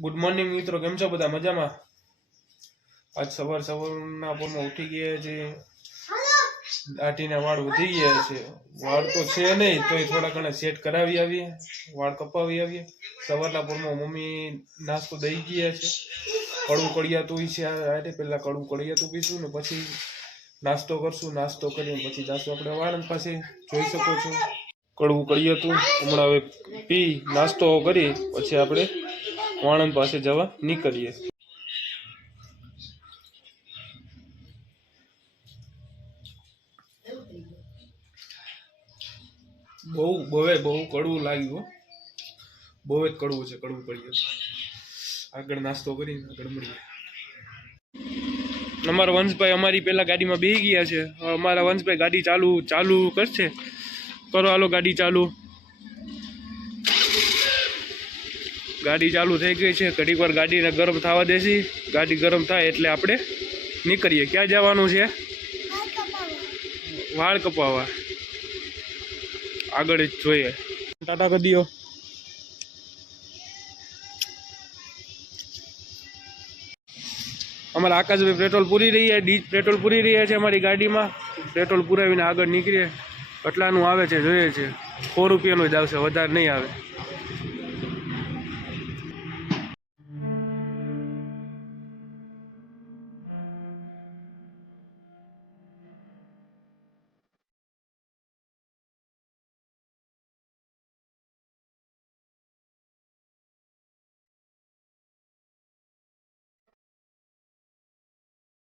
Good morning મિત્રો કેમ છો બધા? મજામાં? આજ સવાર સવારના પોરમાં ઉઠી ગયા છે. દાઢીના વાળ વધી ગયા છે. વાળ તો છે નહીં તોય થોડા ઘણા સેટ કરાવી આવીએ. વાળ કપાવી આવીએ. સવારના પોરમાં મમ્મી નાસ્તો દઈ ગયા છે. કડવું કડિયાતું છે આરે પહેલા કડવું કડિયાતું પીશું ને પછી નાસ્તો કરશું. નાસ્તો કરીને પછી જાશું આપણે વાળંદ પાસે જોઈ શકો છો. કડવું કડિયાતું હમણાં હવે પી નાસ્તો કરી પછી આપણે વાણંદ પાસે જવા નીકળીએ. બહુ બહુ બહુ કડવું લાગ્યું બહુ જ કડવું છે કડવું પડ્યું આગળ નાસ્તો કરીને આગળ મળીએ. અમારા વંશભાઈ અમારી પેલા ગાડીમાં બેસી ગયા છે. અમારા વંશભાઈ ગાડી ચાલુ ચાલુ કરશે. કરો હાલો ગાડી ચાલુ. ગાડી ચાલુ થઈ ગઈ છે. ઘડીક વાર ગાડીને ગરમ થવા દેસી ગાડી ગરમ થાય એટલે આપણે નીકળીએ. ક્યાં જવાનું છે? વાળ કપાવવા. આગળ જ જોઈએ. ટાટા કરી દો. અમારા આકાશભાઈ પેટ્રોલ પૂરી રહ્યા ડી પેટ્રોલ પૂરી રહ્યા છે અમારી ગાડીમાં. પેટ્રોલ પુરાવીને આગળ નીકળીએ. કટલાનું આવે છે, જોઈએ છે. સો રૂપિયાનું જ આવશે, વધારે નહીં આવે.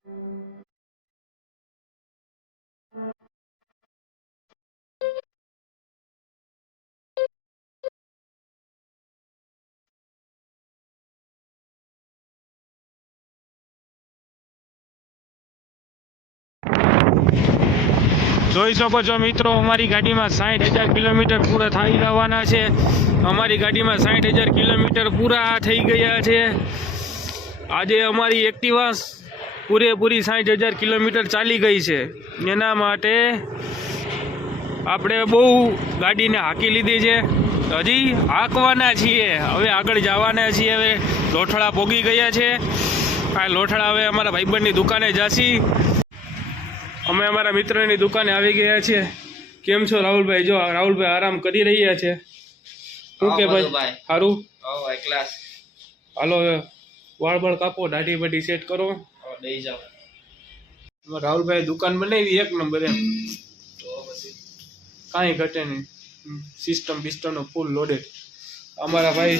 જોઈ શકો છો મિત્રો, અમારી ગાડીમાં સાઠ હજાર કિલોમીટર પૂરા થઈ જવાના છે. અમારી ગાડીમાં સાઠ હજાર કિલોમીટર પૂરા થઈ ગયા છે. આજે અમારી એક્ટિવા પૂરેપૂરી સાઠ હજાર કિલોમીટર ચાલી ગઈ છે. એના માટે આપણે બહુ ગાડીને હાંકી લીધી છે. હજી હાંકવાના છીએ. હવે આગળ જવાના છીએ. હવે લોઠળા પોગી ગયા છે. આ લોઠળા હવે અમારા ભાઈબંધની દુકાને જાશી. અમે અમારા મિત્રની દુકાને આવી ગયા છીએ કેમ છો રાહુલભાઈ? જો રાહુલભાઈ આરામ કરી રહ્યા છે. શું કે ભાઈ? સારું હાલો વાળ વાળ કાપો દાઢી બાઢી સેટ કરો. દઈ જાવ રાહુલભાઈ દુકાન બનાવી એક નંબર એમ. તો પછી? કાંઈ ઘટે નહીં. સિસ્ટમ બિસ્ટમનો ફૂલ લોડેડ અમારા ભાઈ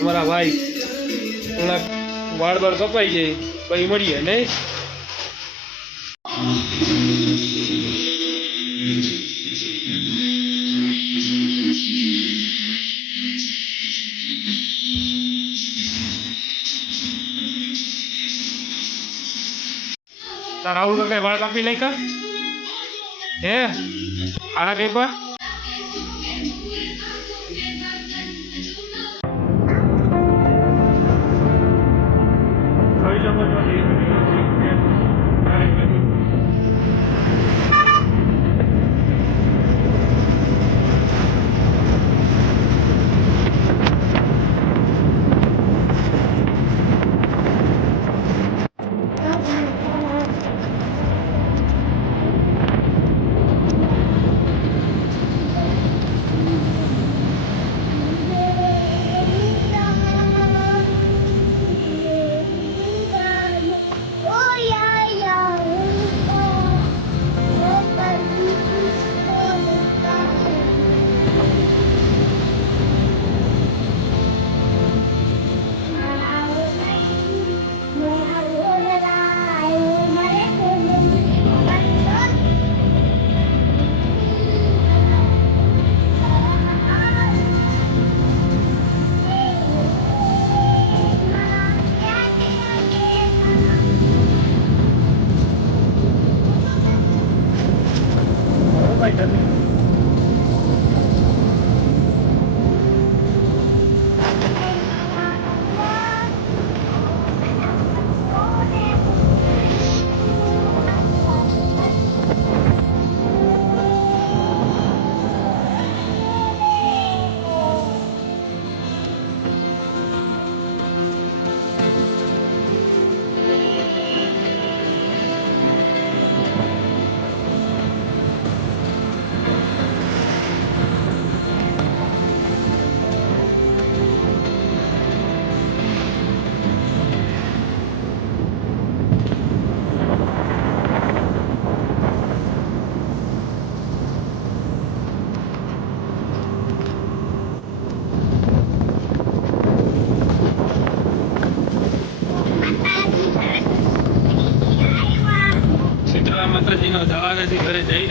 અમારા ભાઈ થોડાક વાળ બાળ કપાઈ જાય પછી મળીએ નહીં? તાર રાહુલ કાકા વાળ કાપી નાખ્યા હે આના કઈ પર જોઈ શકો છો like that.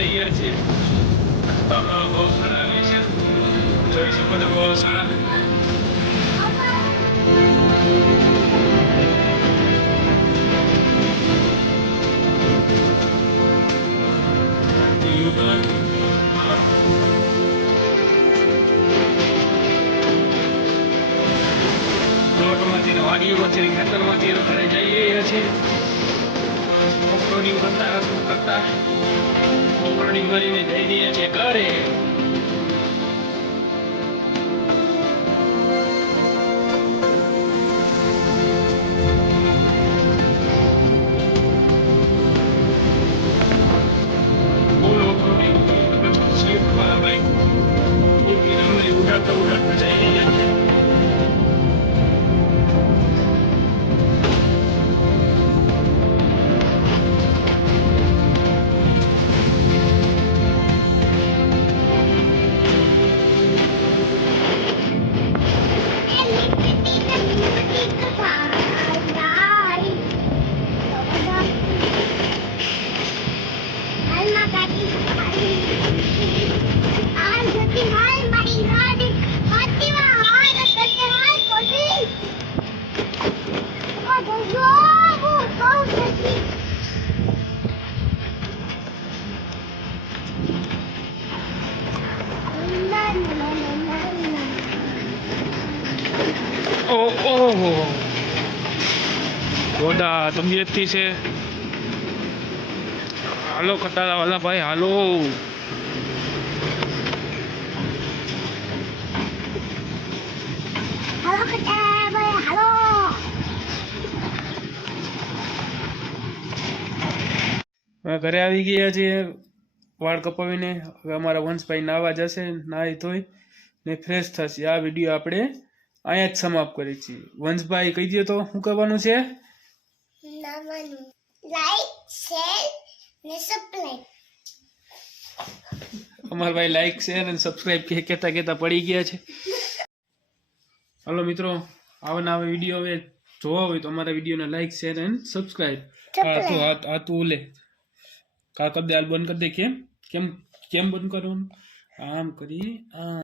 ગયા છીએ. આ ગૌશાળા આવી છે. જોઈ શકો છો ગૌશાળા વાડીઓમાંથી ખેતરમાંથી ઘરે જઈ રહ્યા છીએ. ઓફરોડિંગ કરતા કરતા ઓફરોડિંગ કરીને જઈ રહ્યા છીએ ઘરે ફૂલ ઓફરોડિંગ ઓ ઓહો. ગોડા તબિયતથી છે. હાલો કટારા વાલા ભાઈ હાલો. ઘરે આવી ગયા છીએ વાળ કપાવીને. હવે અમારા વંશભાઈ નાવા જશે નાહી ધોઈ ને ફ્રેશ થશે. આ વીડિયો આપણે અહીંયા જ સમાપ્ત કરીએ છીએ વંશભાઈ કહી દો તો શું કરવાનું છે? ને. અમારા ભાઈ લાઈક શેર અને સબસ્ક્રાઇબ કે કહેતા કહેતા પડી ગયા છે. હલો મિત્રો આવા નવા વીડિયો હવે જોવા હોય તો અમારા વિડીયોને લાઈક શેર એન્ડ સબસ્ક્રાઇબ હા તો આ આ તું લે કા કર દે હાલ બંધ કરી દે કેમ? કેમ કેમ બંધ કરવાનું? આમ કરી આ